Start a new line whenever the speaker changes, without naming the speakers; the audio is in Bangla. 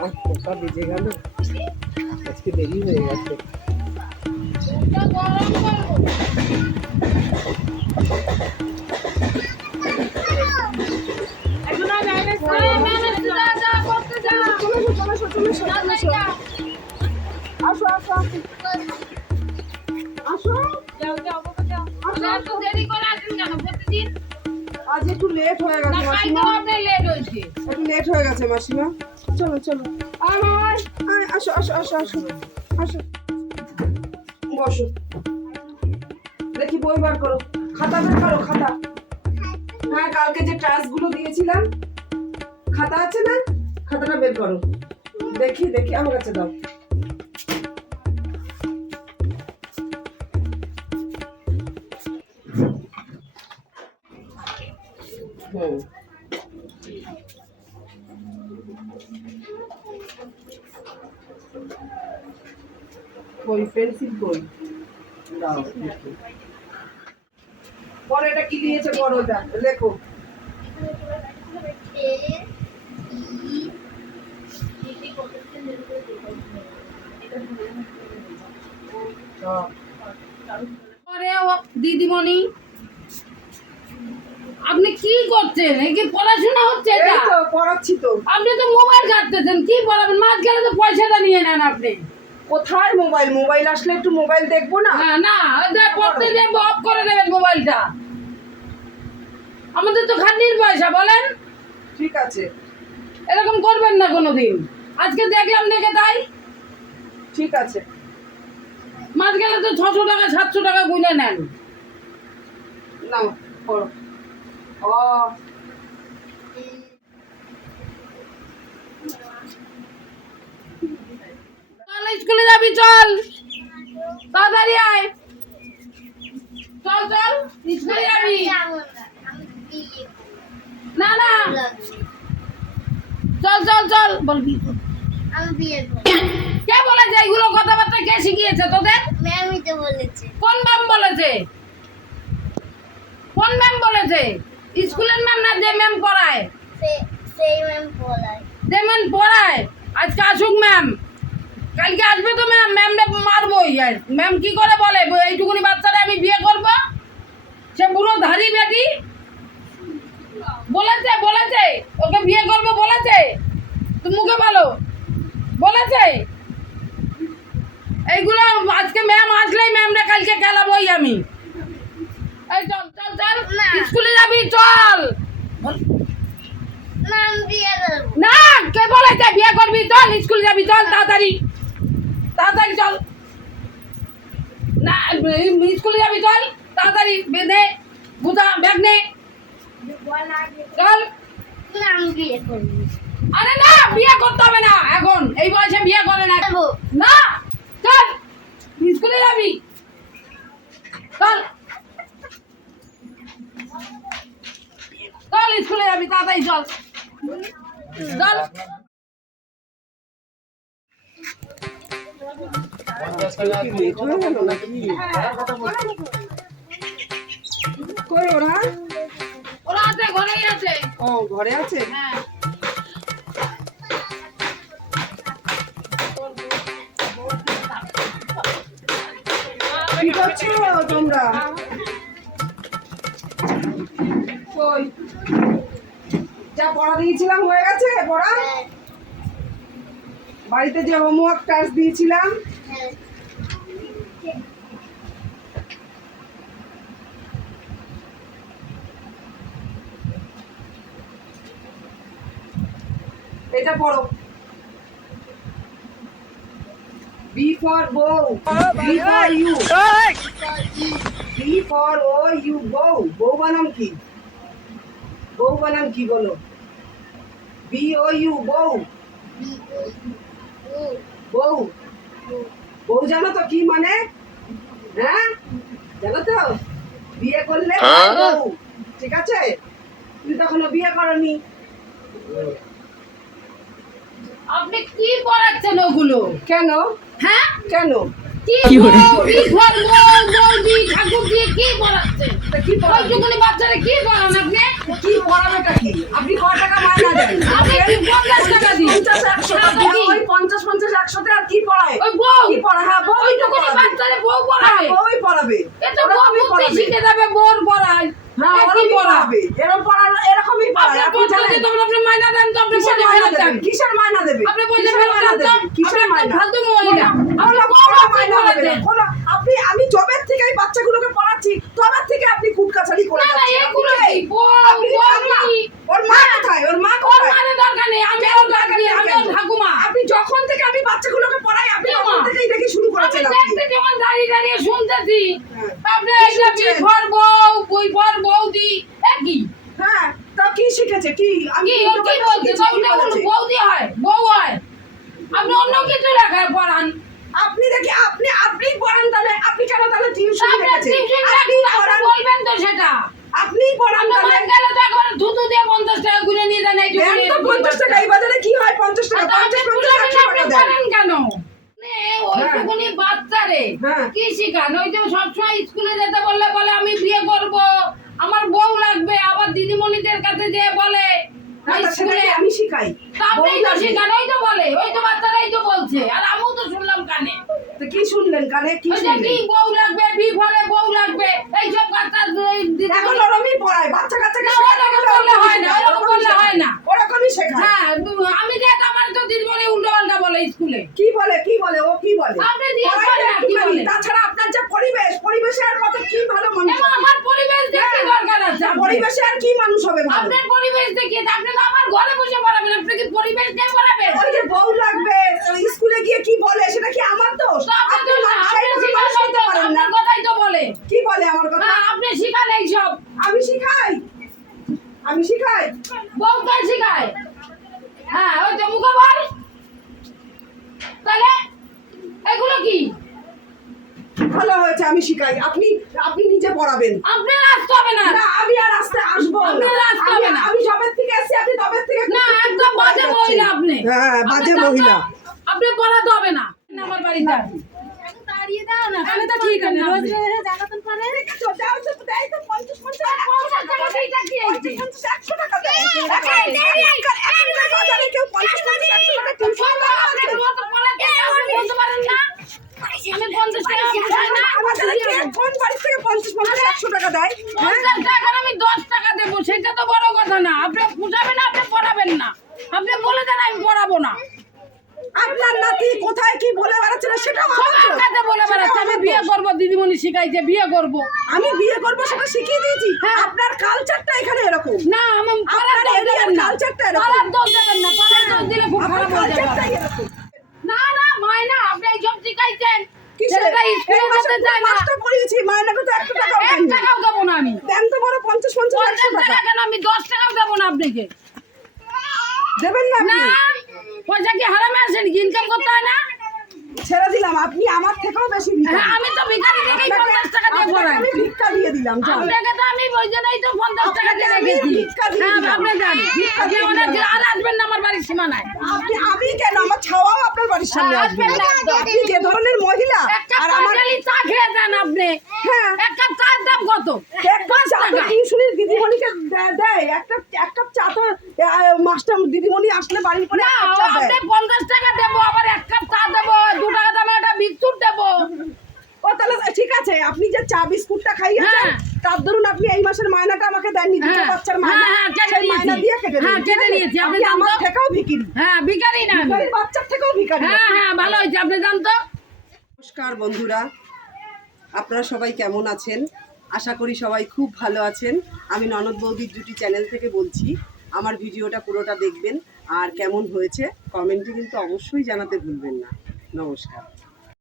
আমার পোকা বেজে গেল। আজকে দেরি হয়ে গেছে। আসো আসো আসো আসো আজ একটু লেট হয়ে গেছে মাসিমা। একটু লেট হয়ে গেছে মাসিমা। চলো চলো। আসো আসো আসো আসো। আসো। বসো। দেখি বই বার করো। খাতা বের করো, খাতা। হ্যাঁ কালকে যে টাস্কগুলো দিয়েছিলাম, খাতা আছে না? খাতাটা বের করো। দেখি দেখি, আমার কাছে দাও। হুম। বই, পেন্সিল বই? পরে এটা কি দিয়েছে বড় ওটা লেখো।
দিদিমণি, আপনি কি করছেন? কি পড়াশোনা হচ্ছে এটা?
পড়াচ্ছি তো।
আপনি তো মোবাইল ঘাটতেছেন, কি পড়াবেন? মাঝখানে তো পয়সাটা নিয়ে নেন আপনি।
কোথায় মোবাইল মোবাইল আসলে একটু মোবাইল দেখব না?
না পড়তে দেব অফ করে দেবেন মোবাইলটা আমাদের তো খাটনির পয়সা বলেন?
ঠিক আছে।
এরকম করবেন না কোনোদিন। আজকে দেখলাম দেখে তাই।
ঠিক আছে।
মাঝ গেলে তো ছশো টাকা সাতশো টাকা গুনে নেন।
না পড়ো ও
চল স্কুলে যাবি চল। তাড়াতাড়ি আয়। চল চল। স্কুলে যাবি না না। চল চল চল। বলবি কে বলেছে এইগুলো কথাবার্তা? কে শিখিয়েছে তোদের?
ম্যামই তো বলেছে
কোন ম্যাম বলেছে? কোন ম্যাম বলেছে? স্কুলের ম্যাম না যে ম্যাম পড়ায়?
সেই ম্যাম বলায়
যে ম্যাম পড়ায়? আজকে আসুক ম্যাম। কালকে আসবে তো ম্যাম ম্যামটা মারবোই। আর ম্যাম কি করে বলে? এইটুকুনি বাচ্চারা আমি বিয়ে করব? সে বুড়ো ধারি বেটি। বলেছে বলেছে। ওকে বিয়ে করব বলেছে। তুমি মুখে বলো। বলেছে। এইগুলো আজকে ম্যাম আসলেই ম্যামটা কালকে খেলাবই আমি। এই চল চল চল। স্কুলে যাবি চল।
না
কে বলেছে বিয়ে করবি? চল স্কুল যাবি চল তাড়াতাড়ি। তাড়াতাড়ি চল। না স্কুলে যাবি, চল। তাড়াতাড়ি বেঁধে গুতা ব্যাগ নে। চল। আরে না, বিয়ে করতে হবে না এখন। এই বয়সে বিয়ে করে না। না, চল। স্কুলে যাবি। চল। চল, স্কুলে যাবি, তাড়াতাড়ি চল। চল।
ঘরে আছে
হ্যাঁ
যা পড়া দিয়েছিলাম হয়ে গেছে পড়া
হ্যাঁ
বাড়িতে যে হোমওয়ার্ক টাস্ক দিয়েছিলাম
হ্যাঁ।
এটা পড়ো। বি ফর বউ। B for U B for O U বউ। বউ বানাম কি? বউ বানাম কি বলো? বি ও ইউ বউ। বউ। বউ জানো তো কি মানে? হ্যাঁ? জানো তো? বিয়ে করলে ঠিক আছে? তুমি তখনও বিয়ে করনি।
আপনি কি পড়াচ্ছেন ওগুলো?
কেন?
হ্যাঁ?
কেন?
কি বউ, কি পড়াচ্ছেন?
তা কি পড়াবে?
ওইটুকুনি বাচ্চারা কি পড়ান আপনি?
কি পড়াবেটা কি? আপনি ক টাকা মায়না দেন
আপনি কি পঞ্চাশ টাকা দিন?
পঞ্চাশ একশো টাকা
আপনি কি
পড়া হ্যাঁ বউই তো
ওইটুকুনি
পড়াবে
বাচ্চারে বউ
হ্যাঁ
পড়াবে।
বউই পড়াবে
এটা বউ বুদ্ধি শিখে যাবে বোর পড়ায়।
হ্যাঁ
একই
পড়াবে। এরকম পড়ানো এরকমই পড়ায়।
আপনি
আপনি জানেন।
তোমরা আপনি মাইনা দেন তো আপনি
কিসের মাইনা
দেন।
কিসের মাইনা দেবে
আপনি
মাইনা
দেন
কিসের মাইনা?
ফালতু মহিলা।
কোনো মাইনা
দেন
কোনো আপনি আমি জবের থেকে এই বাচ্চাগুলোকে পড়াচ্ছি তবের থেকে আপনি করে
না
যাচ্ছেন। আপনি
কি
কে?
বউ
আপনি
বউ
ঠাকুমা।
কি
ওর মা কোথায় ওর মা
ওর
কোথায়
মানে দরকার নেই আমি ওর দরকার নেই আমি ওর ঠাকুমা
আপনি যখন থেকে আমি বাচ্চাগুলোকে পড়াই আপনি
কেন?
তখন থেকেই দেখি শুরু
আমি
করেছেন আপনি
দেখতে যেমন দাঁড়িয়ে দাঁড়িয়ে শুনতেছি
হ্যাঁ।
আপনি এইটা
শুনছেন?
বউ বই ফর বৌদি একই
হ্যাঁ তা কি শিখেছে? কি? আমি
কি
কিন্তু
কি বলেছে? বৌদি হয় বউ হয়। আপনি অন্য কিছু লেখায় পড়ান।
আপনি দেখি আপনি আপনি পড়ান তাহলে আপনি কেন তাহলে টিউশন
টিউশন
আপনি পড়ান
বলবেন তো সেটা।
আপনি পড়ান তাহলে
গেলে তো একবার থুতু দিয়ে পঞ্চাশ টাকা গুনে নিয়ে
দেন তো পঞ্চাশ টাকা এই বাজারে কি হয়? পঞ্চাশ টাকা পঞ্চাশ পঞ্চাশ একশো টাকা
কেন নে, ওইটুকুনি বাচ্চারে
হ্যাঁ।
কি শিখান? ওই যে সবসময় স্কুলে যেতে বললে বলে আমি বিয়ে করব। আমার বউ লাগবে। আবার দিদিমণিদের কাছে যে বলে
আমি শিখাই।
তা আপনিই
বউ
তো শিখান ওই তো বলে ওই তো বাচ্চারাই তো বলছে। আর আমিও তো শুনলাম কানে।
তো কি শুনলেন? কানে কি
বউ লাগবে বি ঘরে বউ লাগবে এইসব বাচ্চা ওই দিদিমণি-
এখন ওরমই পড়ায় বাচ্চা কাচ্চাকে
না,
শেখাতে
ওরকম
গেলে
করলে
ওরকমই
হয় না,
শেখায়,
ওরকম
ওরকমই
করলে
শেখায়।
হয় না।
ওরকমই শেখায়
হ্যাঁ দু- আমি যে আমার তো দিদিমণি উল্টো পাল্টা বলে স্কুলে
কি বলে কি বলে ও কি বলে
আপনি জিজ্ঞেস
পড়াইতে
করেন না, কি
একটুখানি।
বলে?
তাছাড়া আপনার যে পরিবেশ পরিবেশে আর কত কি ভালো মানুষ
এবং
হবে?
আমার পরিবেশ দেখতে দরকার আছে আপনার।
পরিবেশে আর কি মানুষ হবে ভালো।
আপনার পরিবেশ দেখিয়ে আপনি তো আমার ঘরে বসে পড়াবেন আপনি কি পরিবেশ দিয়ে পড়াবেন?
ওই যে বউ লাগবে স্কুলে গিয়ে কি বলে সেটা কি আমার দোষ?
তো আপনি তো আপনার কথাই তো বলে।
কি বলে আমার কথা?
হ্যাঁ, আপনি শিখান এইসব
আমি শিখাই। আমি শিখাই।
বউকে শিখায়। হ্যাঁ ওই তো মুখে বল। তাহলে এগুলো কি?
ভালো হয়েছে আমি শিখাই। আপনি আপনি নিজে পড়াবেন
আপনি আসতে হবে না
না আমি আর আসতে আসব না।
আপনার আসতে
আমি
হবে না।
আমি জবের থেকে এসেছি আপনি তবের থেকে
না একদম বাজে মহিলা আপনি
হ্যাঁ, বাজে মহিলা।
আপনি পড়াতে হবে না আমার বাড়িতে
তাড়িয়ে দাও না
তাহলে তো ঠিক আছে রোজ
জাগাতন পারে
দেয় তো,
টাকা
টাকা।
কি
দেয়। এখন- কেউ
আপনি আপনি বলতে পারেন না আমি পঞ্চাশ টাকা বুঝাই না
আমাদের কে কোন বাড়ি থেকে পঞ্চাশ, পঞ্চাশ, একশো টাকা দেয়? হ্যাঁ?
পঞ্চাশ টাকার আমি দশ টাকা দেবো সেটা তো বড় কথা না আপনি বুঝাবেন না আপনি পড়াবেন না আপনি বলে দেন আমি পড়াবো না
আপনার নাতি কোথায় কি বলে বেড়াচ্ছে না সেটাও আমার
সবার
দোষ।
কাছে বলে বেড়াচ্ছে
সেটাও
আমি
আমার
বিয়ে
দোষ।
দিদিমণি শিখাইছে বিয়ে করব।
আমি বিয়ে করব সেটা শিখিয়ে দিয়েছি।
হ্যাঁ।
আপনার কালচারটা এখানে এরকম।
না আমি পড়ার
এরিয়ার কালচারটা এরকম।
পড়ার দোষ দেবেন না। পড়ার দোষ দিলে খুব খারাপ হয়ে যাবে। না না মায়না আপনি এইসব শিখাইছেন।
কিসের?
ছেলেটা
এই
স্কুলে
মাসে
যেতে চায় না।
মাস্টার পড়িয়েছি মায়ের তো একটা টাকাও
দেবো না আমি।
দেন তো বড় টাকা।
কেন? আমি দশ টাকাও দেবো না আপনাকে
দেবেন না
না
আপনি
পয়সা কি হারামে আসেন ইনকাম করতে হয় না
ছেড়ে দিলাম আপনি আমার থেকেও বেশি ভিখারি।
হ্যাঁ আমি তো ভিখারি থেকেই
আপনাকে-
পঞ্চাশ টাকা দিয়ে
আপনাকে
পড়াই
আমি
আপনাকে তো আমি ওই জন্যই তো পঞ্চাশ টাকা দিয়ে রেখেছি হ্যাঁ
দিলাম।
আপনি যান। আপনি ওনার আর আসবেন না আমার বাড়ির সীমানায়।
আপনি আমি কেন? আমার ছাওয়াও আপনার বাড়ির সামনে
হ্যাঁ,
আসবে আপনি যে ধরনের মহিলা আর আমার
চা খেয়ে যান আপনি।
হ্যাঁ।
এক কাপ চায়ের দাম কত?
এক কাপ চা টিউশনির দিদিমণিকে দেয়। একটা এক কাপ চা তো মাস্টার দিদিমণি আসলে বাড়ির পরে চা
আপনি পঞ্চাশ টাকা দেবো আবার এক কাপ চা দেবো দু টাকা দামে একটা বিস্কুট দেবো।
ও তাহলে ঠিক আছে আপনি যে চা বিস্কুটটা খাইয়েছেন
হ্যাঁ।
তার ধরুন আপনি এই মাসের মায়নাটা আমাকে দেননি দুটো
হ্যাঁ,
বাচ্চার মায়না
হ্যাঁ, হ্যাঁ,
সেই মায়না দিয়ে কেটে
হ্যাঁ, কেটে নিয়েছি, আপনি
আমার থেকেও ভিকিরি
হ্যাঁ ভিখারি না আমি।
বাচ্চার থেকেও ভিখারি।
হ্যাঁ হ্যাঁ ভালো হয়েছে। আপনি জান তো
নমস্কার বন্ধুরা। আপনারা সবাই কেমন আছেন? আশা করি সবাই খুব ভালো আছেন। আমি ননদ বৌদির জুটি চ্যানেল থেকে বলছি আমার ভিডিওটা পুরোটা দেখবেন। আর কেমন হয়েছে কমেন্টে কিন্তু অবশ্যই জানাতে ভুলবেন না। নমস্কার।